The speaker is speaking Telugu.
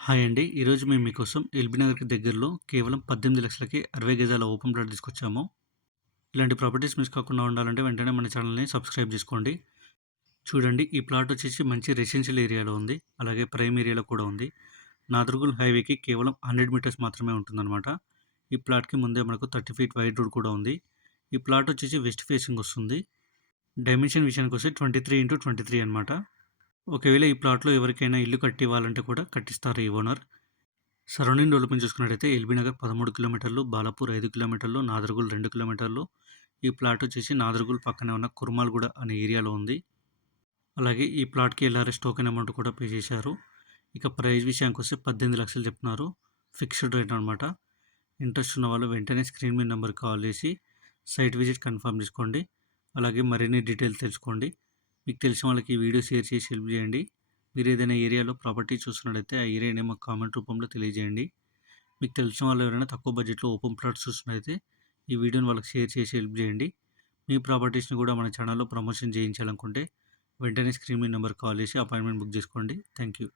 హాయ్ అండి. ఈరోజు మేము మీకోసం ఎల్బీనగర్‌కి దగ్గరలో కేవలం 18 లక్షలకి 60 గజాల ఓపెన్ ప్లాట్ తీసుకొచ్చాము. ఇలాంటి ప్రాపర్టీస్ మిస్ కాకుండా ఉండాలంటే వెంటనే మన ఛానల్‌ని సబ్స్క్రైబ్ చేసుకోండి. చూడండి ఈ ప్లాట్ వచ్చేసి మంచి రెసిడెన్షియల్ ఏరియాలో ఉంది. అలాగే ప్రైమ్ ఏరియాలో కూడా ఉంది. నాదర్గుల్ హైవేకి కేవలం 100 మీటర్స్ మాత్రమే ఉంటుందన్నమాట. ఈ ప్లాట్‌కి ముందే మనకు 30 ఫీట్ వైడ్ రోడ్ కూడా ఉంది. ఈ ప్లాట్ వచ్చేసి వెస్ట్ ఫేసింగ్ వస్తుంది. డైమెన్షన్ విషయానికి వచ్చి twenty three into twenty three అనమాట ఒకవేళ ఈ ప్లాట్‌లో ఎవరికైనా ఇల్లు కట్టి ఇవ్వాలంటే కూడా కట్టిస్తారు ఈ ఓనర్. సరౌండింగ్ డెవలప్‌మెంట్ చూసుకున్నట్టయితే ఎల్బీనగర్ 13 కిలోమీటర్లు, బాలాపూర్ ఐదు కిలోమీటర్లు, నాదర్గుల్ రెండు కిలోమీటర్లు. ఈ ప్లాట్ వచ్చేసి నాదర్గుల్ పక్కనే ఉన్న కుర్మాల్గూడ అనే ఏరియాలో ఉంది. అలాగే ఈ ప్లాట్‌కి ఎల్ఆర్ఎస్ టోకెన్ అమౌంట్ కూడా పే చేశారు. ఇక ప్రైజ్ విషయానికి వస్తే పద్దెనిమిది లక్షలు చెప్తున్నారు. ఫిక్స్డ్ రేట్ అనమాట. ఇంట్రెస్ట్ ఉన్న వాళ్ళు వెంటనే స్క్రీన్ మీద నెంబర్ కాల్ చేసి సైట్ విజిట్ కన్ఫర్మ్ చేసుకోండి. అలాగే మరిన్ని డీటెయిల్స్ తెలుసుకోండి. మీకు తెలిసిన వాళ్ళకి ఈ వీడియో షేర్ చేసి హెల్ప్ చేయండి. మీరు ఏదైనా ఏరియాలో ప్రాపర్టీ చూస్తున్నట్టయితే ఆ ఏరియా నేమ్ మాకు కామెంట్ రూపంలో తెలియజేయండి. మీకు తెలిసిన వాళ్ళు ఎవరైనా తక్కువ బడ్జెట్‌లో ఓపెన్ ప్లాట్స్ చూస్తున్నట్టయితే ఈ వీడియోని వాళ్ళకి షేర్ చేసి హెల్ప్ చేయండి. మీ ప్రాపర్టీస్‌ని కూడా మన ఛానల్‌లో ప్రమోషన్ చేయించాలనుకుంటే వెంటనే స్క్రీన్ మీ నెంబర్ కాల్ చేసి అపాయింట్మెంట్ బుక్ చేసుకోండి. Thank you.